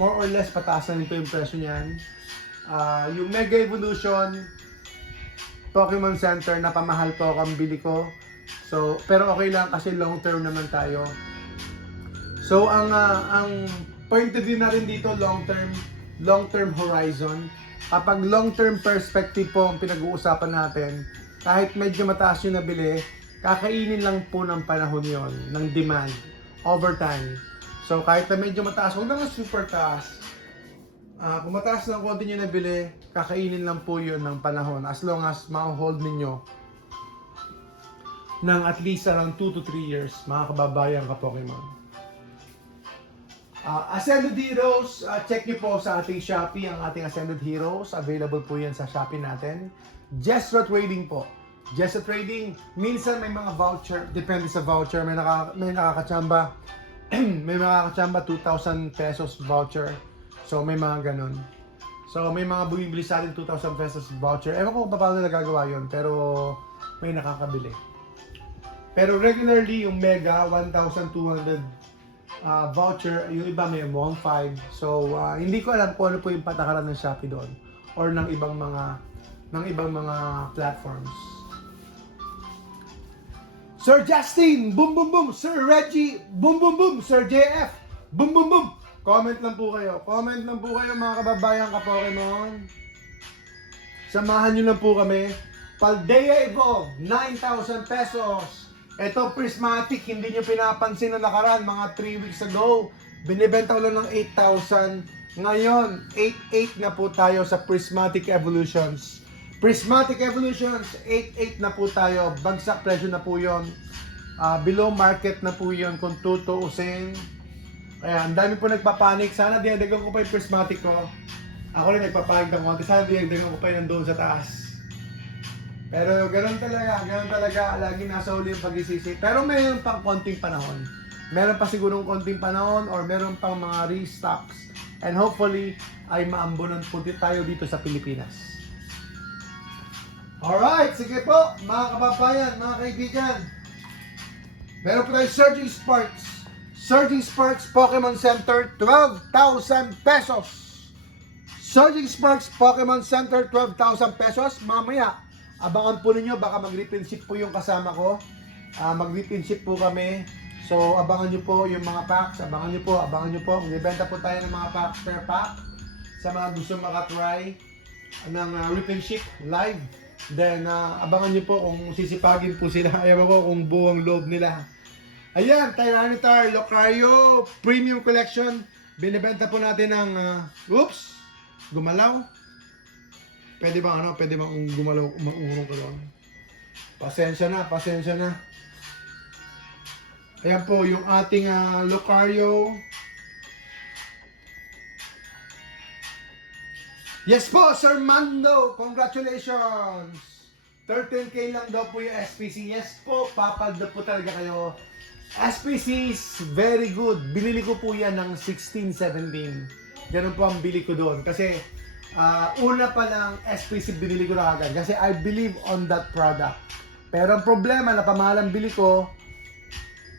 more or less pataas na nito yung presyo niyan. Yung Mega Evolution Pokemon Center, napamahal po ang bili ko. So, pero okay lang kasi long term naman tayo. So, ang point of view na rin dito, long term horizon. Kapag long term perspective po ang pinag-uusapan natin, kahit medyo mataas yung nabili, kakainin lang po ng panahon yon, ng demand, over time. So, kahit na medyo mataas, huwag naman super taas. Kung mataas ng konti nyo nabili, kakainin lang po yun ng panahon as long as ma-hold ninyo ng at least around 2 to 3 years, mga kababayan ka Pokemon. Ascended Heroes, check nyo po sa ating Shopee ang ating Ascended Heroes. Available po yan sa Shopee natin. Jesra Trading po. Jesra Trading, minsan may mga voucher, depende sa voucher, may nakakachamba, may nakakachamba 2,000 pesos voucher. So may mga ganun. So may mga bumibili sa atin 2,000 pesos voucher. Ewan ko kung paano nagagawa yun, pero may nakakabili. Pero regularly yung Mega 1,200 voucher, yung iba may 1,500. So hindi ko alam kung ano po yung patakaran ng Shopee doon or ng ibang mga platforms. Sir Justin, boom boom boom. Sir Reggie, boom boom boom. Sir JF, boom boom boom. Comment lang po kayo. Comment lang po kayo mga kababayan ka Pokemon. Samahan nyo lang po kami. Paldea Evolve, 9,000 pesos. Ito prismatic, hindi nyo pinapansin na nakaraan mga 3 weeks ago. Binibenta ko lang ng 8,000. Ngayon, 8,800 na po tayo sa Prismatic Evolutions. Prismatic Evolutions, 8,800 na po tayo. Bagsak presyo na po yun. Below market na po yun kung tutuusin. Kaya ang dami po nagpapanik. Sana dinadagan ko pa yung prismatic ko. Ako rin nagpapanik ng konti. Sana dinadagan ko pa yung nandoon sa taas. Pero ganun talaga. Lagi nasa huli yung pag-isisi. Pero mayroon pang konting panahon. Meron pa sigurong konting panahon or meron pang mga restocks. And hopefully, ay maambunan po tayo dito sa Pilipinas. Alright, sige po, mga kababayan, mga kaibigan. Meron po tayo Surging Sparks. Surging Sparks Pokemon Center, 12,000 pesos. Surging Sparks Pokemon Center, 12,000 pesos. Mamaya, abangan po ninyo, baka mag-reprint ship po yung kasama ko. Mag-reprint ship po kami. So, abangan nyo po yung mga packs. Abangan nyo po. Magbibenta po tayo ng mga packs per pack. Sa mga gusto makatry ng reprint ship live. Then, abangan nyo po kung sisipagin po sila. Ayaw ko kung buong loob nila. Ayan, Tyranitar Lucario Premium Collection. Binibenta po natin ng, gumalaw. Pwede bang gumalaw, umurong ko lang. Pasensya na. Ayan po, yung ating Lucario. Yes po, Sir Mando! Congratulations! 13K lang daw po yung SPC. Yes po, papad po talaga kayo. SPC is very good. Binili ko po yan ng 16, 17. Ganun po ang bili ko doon. Kasi una pa lang SPC binili ko na agad. Kasi I believe on that product. Pero ang problema, napamahal ang bili ko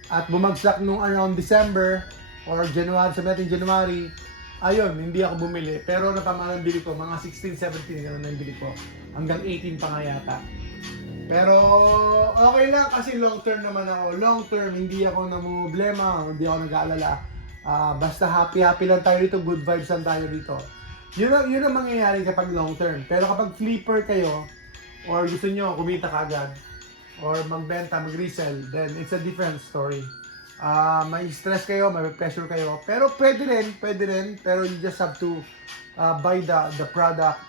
at bumagsak nung around December or January, sabi natin January, ayun, hindi ako bumili. Pero napamahal ang bili ko, mga 16, 17 ganun na yung bili ko. Hanggang 18 pa nga yata. Pero okay lang kasi long term naman ako. Long term, hindi ako namumblema, hindi ako nag-aalala. Basta happy lang tayo dito, good vibes lang tayo dito. Yun ang mangyayari kapag long term. Pero kapag flipper kayo, or gusto nyo kumita kagad, or magbenta, mag-resell, then it's a different story. May stress kayo, may pressure kayo. Pero pwede rin. Pero you just have to buy the product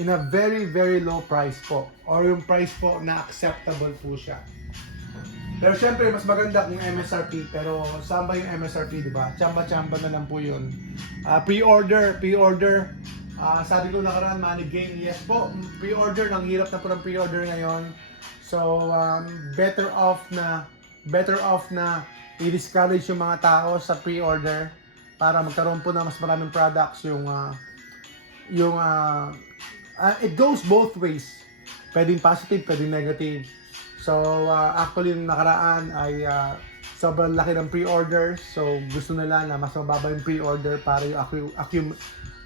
in a very, very low price po. Or yung price po na acceptable po siya. Pero syempre, mas maganda kung MSRP. Pero saan ba yung MSRP, di ba? Chamba-chamba na lang po yun. Pre-order. Sabi ko nakaraan, Money Game. Yes po, pre-order. Nang hirap na po ng pre-order ngayon. So, better off na i-discourage yung mga tao sa pre-order para magkaroon po na mas maraming products it goes both ways. Pwedeng positive, pwedeng negative. So, actually, yung nakaraan ay sobrang laki ng pre-order. So gusto nila na mas mababa yung pre-order para yung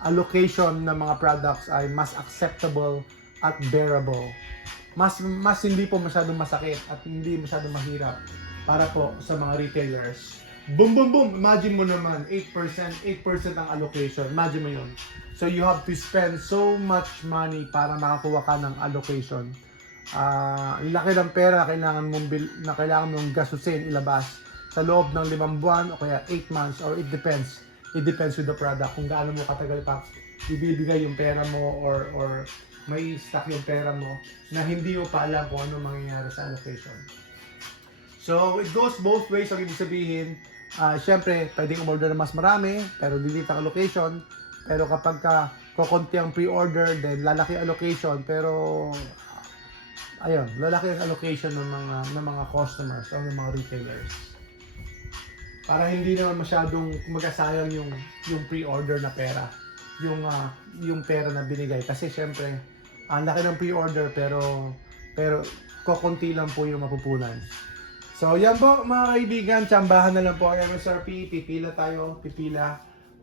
allocation ng mga products ay mas acceptable at bearable. Mas hindi po masyadong masakit at hindi masyadong mahirap para po sa mga retailers. Boom, boom, boom! Imagine mo naman, 8% ang allocation. Imagine mo yun. So you have to spend so much money para makakuha ka ng allocation. Laki ng pera na kailangan mong gastusin, ilabas sa loob ng 5 buwan o kaya 8 months or it depends. It depends with the product kung gaano mo katagal pa ibibigay yung pera mo or may stock yung pera mo na hindi mo pa alam kung ano mangyayari sa allocation. So it goes both ways. Ang ibig sabihin, syempre pwedeng umorder na mas marami pero lilit ang allocation. Pero kapag kukunti ang pre-order, then lalaki allocation. Pero ayun, lalaki ang allocation ng mga customers o ng mga retailers. Para hindi naman masyadong magasayang yung pre-order na pera. Yung pera na binigay. Kasi syempre, ang laki ng pre-order pero kukunti lang po yung mapupunan. So yan po mga kaibigan, tsambahan na lang po ang MSRP, pipila tayo,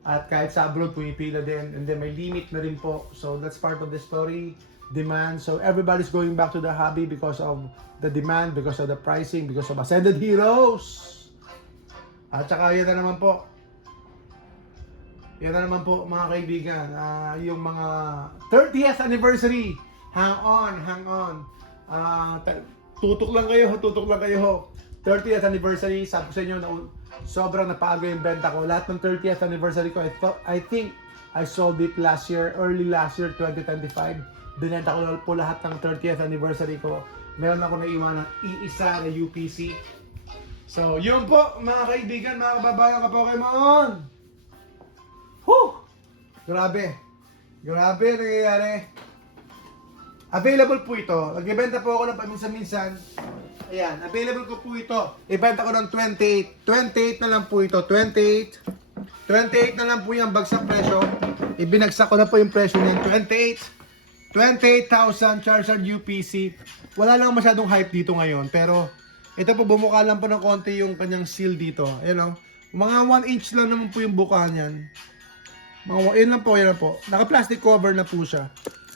at kahit sa abroad pumipila din, and then may limit na rin po. So that's part of the story, demand. So everybody's going back to the hobby because of the demand, because of the pricing, because of Ascended Heroes. At saka yan na naman po mga kaibigan, yung mga 30th anniversary. Hang on. Tutok lang kayo. 30th anniversary, sabi ko sa inyo na sobrang napaaga yung benta ko. Lahat ng 30th anniversary ko, I think I sold it early last year, 2025. Binenta ko po lahat ng 30th anniversary ko. Meron ako naiwan ng iisa na UPC. So, yun po mga kaibigan, mga kababayan ka Pokemon! Grabe nangyayari. Available po ito. Nagbebenta po ako ng paminsan-minsan. Ayan, available ko po ito. Ibenta ko ng 28. 28 na lang po ito. 28 na lang po yung bagsak presyo. Ibinagsak ko na po yung presyo niyan. 28,000 Charizard UPC. Wala lang masyadong hype dito ngayon. Pero ito po, bumuka lang po ng konti yung kanyang seal dito. Ayan o. Mga 1 inch lang naman po yung buka niyan. Yan lang po. Naka-plastic cover na po siya.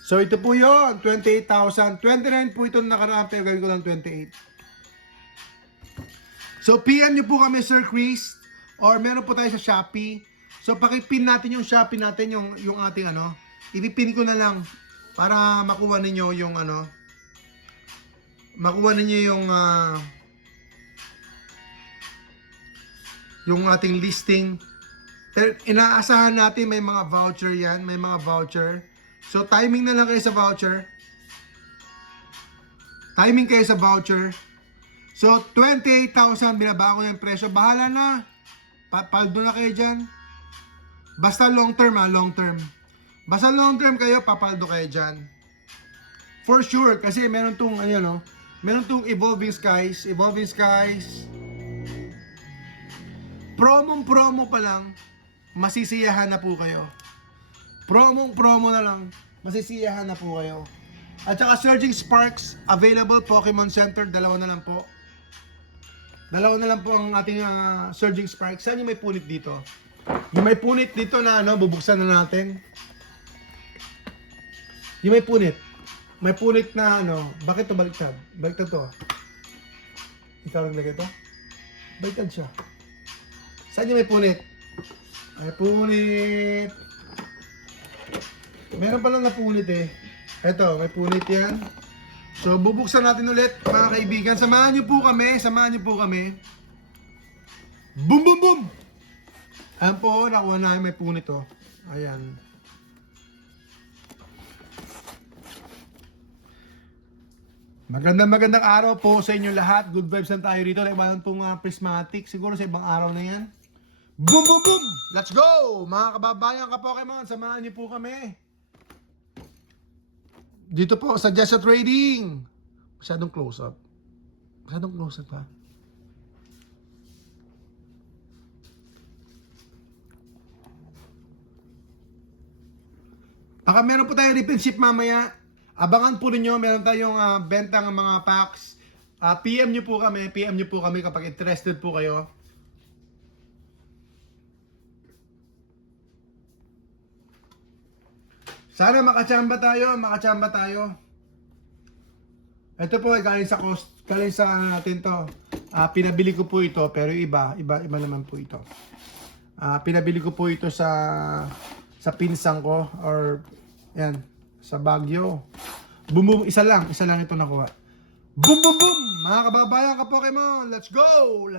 So ito po yun, 28,000. 29 po ito nakaraan, pero gawin ko ng 28. So PM nyo po kami, Sir Chris, or meron po tayo sa Shopee. So pakipin natin yung Shopee natin, yung ating ipipin ko na lang para makuha ninyo yung yung ating listing. Pero inaasahan natin may mga voucher yan, may mga voucher. So timing na lang kayo sa voucher. So 28,000 binaba ko yung presyo. Bahala na. Paldo na kayo dyan. Basta long term long term. Basta long term kayo, papaldo kayo dyan. For sure, kasi meron tong meron tong Evolving Skies. Promo pa lang, masisiyahan na po kayo. Promo na lang, masisiyahan na po kayo. At saka Surging Sparks, available Pokemon Center, dalawa na lang po ang ating Surging Sparks. Saan yung may punit dito? Yung may punit dito na bubuksan na natin. Yung may punit. May punit na bakit to baliktad? Baliktad to. Ikaw naglagay to? Baliktad siya. Saan yung may punit? May punit. Meron palang na punit eh. Eto, may punit yan. So, bubuksan natin ulit, mga kaibigan. Samahan niyo po kami. Boom, boom, boom! Ayan po, nakuha na may punit oh. Ayan. Magandang araw po sa inyo lahat. Good vibes lang tayo rito. Naibanan pong prismatic. Siguro sa ibang araw na yan. Boom, boom, boom! Let's go! Mga kababayan ka Pokemon, samahan niyo po kami. Dito po sa Jessa Trading. Masyadong close up ha. Baka meron po tayong refill ship mamaya. Abangan po ninyo, meron tayong bentang mga packs. PM nyo po kami kapag interested po kayo. Sana makachamba tayo. Ito po ay galing sa natin to. Pinabili ko po ito pero iba naman po ito. Pinabili ko po ito sa pinsang ko or yan, sa Baguio. Boom boom, isa lang ito nakuha. Boom boom boom! Mga kababayan ka Pokemon, let's go!